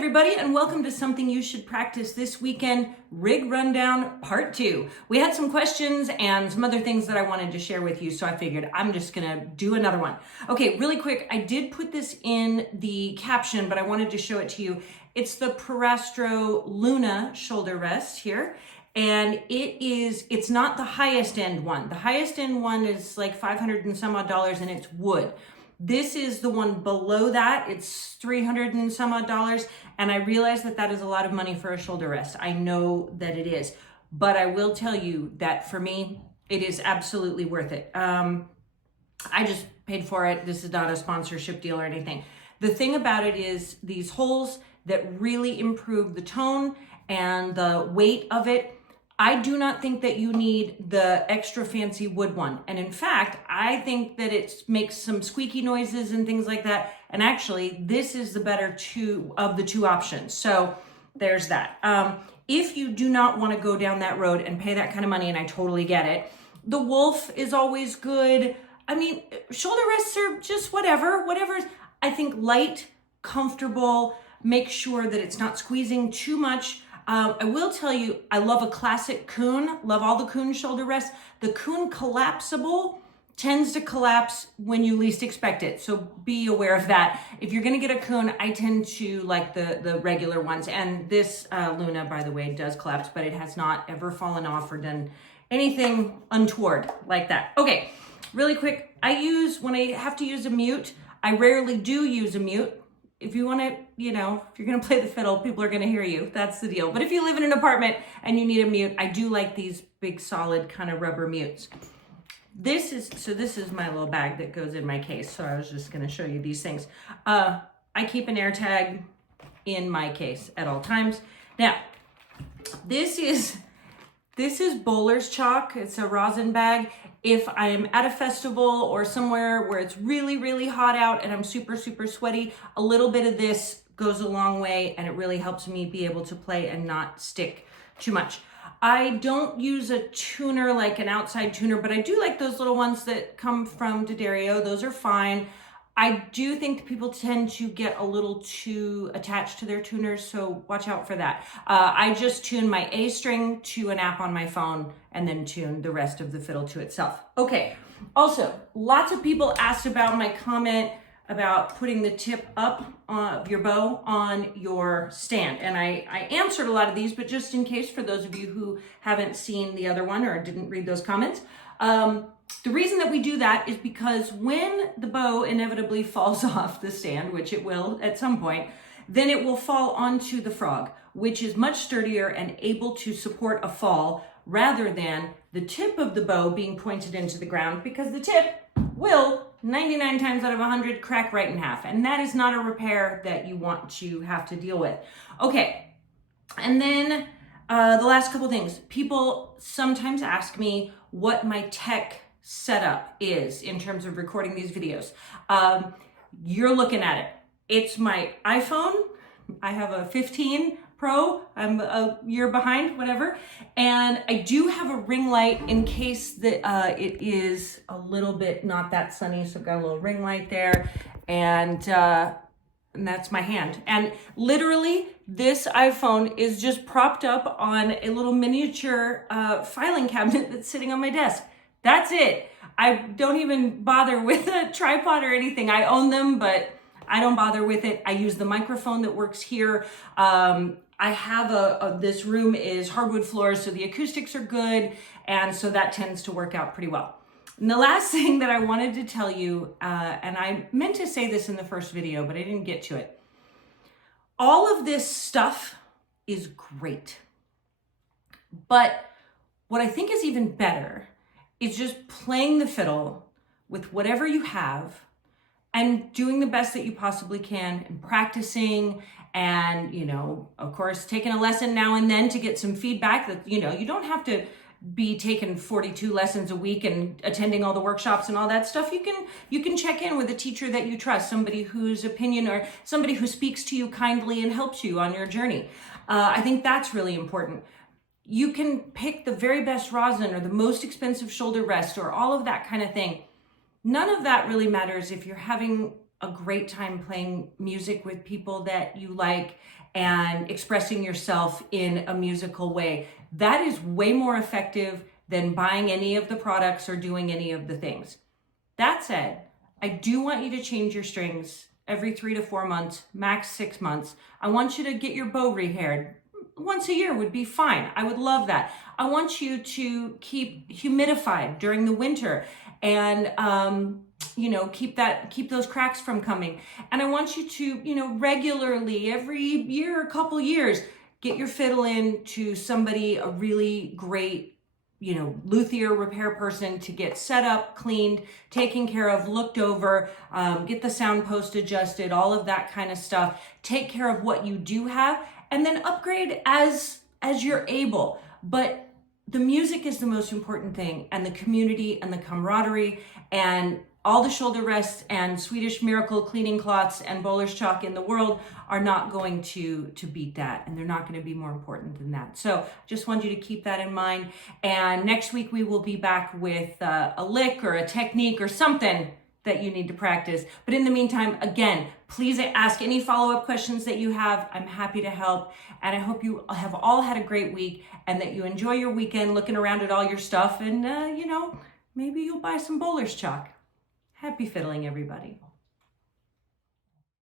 everybody, and welcome to Something You Should Practice This Weekend Rig Rundown Part 2. We had some questions and some other things that I wanted to share with you, so I figured I'm just gonna do another one. Okay, really quick, I did put this in the caption, but I wanted to show it to you. It's the Perastro Luna shoulder rest here, and it's not the highest end one. The highest end one is like 500 and some odd dollars, and it's wood. This is the one below that. It's 300 and some odd dollars. And I realize that that is a lot of money for a shoulder rest. I know that it is, but I will tell you that for me, it is absolutely worth it. I just paid for it. This is not a sponsorship deal or anything. The thing about it is these holes that really improve the tone and the weight of it. I do not think that you need the extra fancy wood one. And in fact, I think that it makes some squeaky noises and things like that. And actually, this is the better of the two options. So there's that. If you do not want to go down that road and pay that kind of money, and I totally get it, the Wolf is always good. I mean, shoulder rests are just whatever. I think light, comfortable, make sure that it's not squeezing too much. I will tell you, I love a classic Kuhn, love all the Kuhn shoulder rests. The Kuhn collapsible tends to collapse when you least expect it. So be aware of that. If you're gonna get a Kuhn, I tend to like the regular ones. And this Luna, by the way, does collapse, but it has not ever fallen off or done anything untoward like that. Okay, really quick, when I have to use a mute, I rarely do use a mute. If you want to, if you're going to play the fiddle, people are going to hear you. That's the deal. But if you live in an apartment and you need a mute, I do like these big, solid kind of rubber mutes. This is my little bag that goes in my case. So I was just going to show you these things. I keep an AirTag in my case at all times. Now, this is bowler's chalk. It's a rosin bag. If I'm at a festival or somewhere where it's really, really hot out and I'm super, super sweaty, a little bit of this goes a long way and it really helps me be able to play and not stick too much. I don't use a tuner like an outside tuner, but I do like those little ones that come from D'Addario. Those are fine. I do think people tend to get a little too attached to their tuners, so watch out for that. I just tune my A string to an app on my phone and then tune the rest of the fiddle to itself. Okay, also, lots of people asked about my comment about putting the tip up of your bow on your stand. And I answered a lot of these, but just in case for those of you who haven't seen the other one or didn't read those comments, the reason that we do that is because when the bow inevitably falls off the stand, which it will at some point, then it will fall onto the frog, which is much sturdier and able to support a fall rather than the tip of the bow being pointed into the ground, because the tip will 99 times out of 100 crack right in half. And that is not a repair that you want to have to deal with. Okay, and then the last couple things. People sometimes ask me what my tech setup is in terms of recording these videos. You're looking at it. It's my iPhone. I have a 15 Pro. I'm a year behind, whatever. And I do have a ring light in case that it is a little bit not that sunny. So I've got a little ring light there, and that's my hand. And literally, this iPhone is just propped up on a little miniature filing cabinet that's sitting on my desk. That's it. I don't even bother with a tripod or anything. I own them, but I don't bother with it. I use the microphone that works here. I have this room is hardwood floors, so the acoustics are good. And so that tends to work out pretty well. And the last thing that I wanted to tell you, and I meant to say this in the first video, but I didn't get to it. All of this stuff is great. But what I think is even better is just playing the fiddle with whatever you have and doing the best that you possibly can and practicing and, of course, taking a lesson now and then to get some feedback that, you don't have to be taking 42 lessons a week and attending all the workshops and all that stuff. You can check in with a teacher that you trust, somebody whose opinion or somebody who speaks to you kindly and helps you on your journey. I think that's really important. You can pick the very best rosin or the most expensive shoulder rest or all of that kind of thing. None of that really matters if you're having a great time playing music with people that you like and expressing yourself in a musical way. That is way more effective than buying any of the products or doing any of the things. That said, I do want you to change your strings every 3 to 4 months, max 6 months. I want you to get your bow rehaired. Once a year would be fine. I would love that. I want you to keep humidified during the winter and keep those cracks from coming. And I want you to, regularly, every year, a couple years, get your fiddle in to somebody, a really great luthier repair person, to get set up, cleaned, taken care of, looked over, get the sound post adjusted, all of that kind of stuff. Take care of what you do have, and then upgrade as you're able. But the music is the most important thing, and the community and the camaraderie and all the shoulder rests and Swedish miracle cleaning cloths and bowler's chalk in the world are not going to beat that, and they're not going to be more important than that. So just want you to keep that in mind. And next week we will be back with a lick or a technique or something that you need to practice. But in the meantime, again, please ask any follow-up questions that you have. I'm happy to help. And I hope you have all had a great week and that you enjoy your weekend looking around at all your stuff, and maybe you'll buy some bowler's chalk. Happy fiddling, everybody.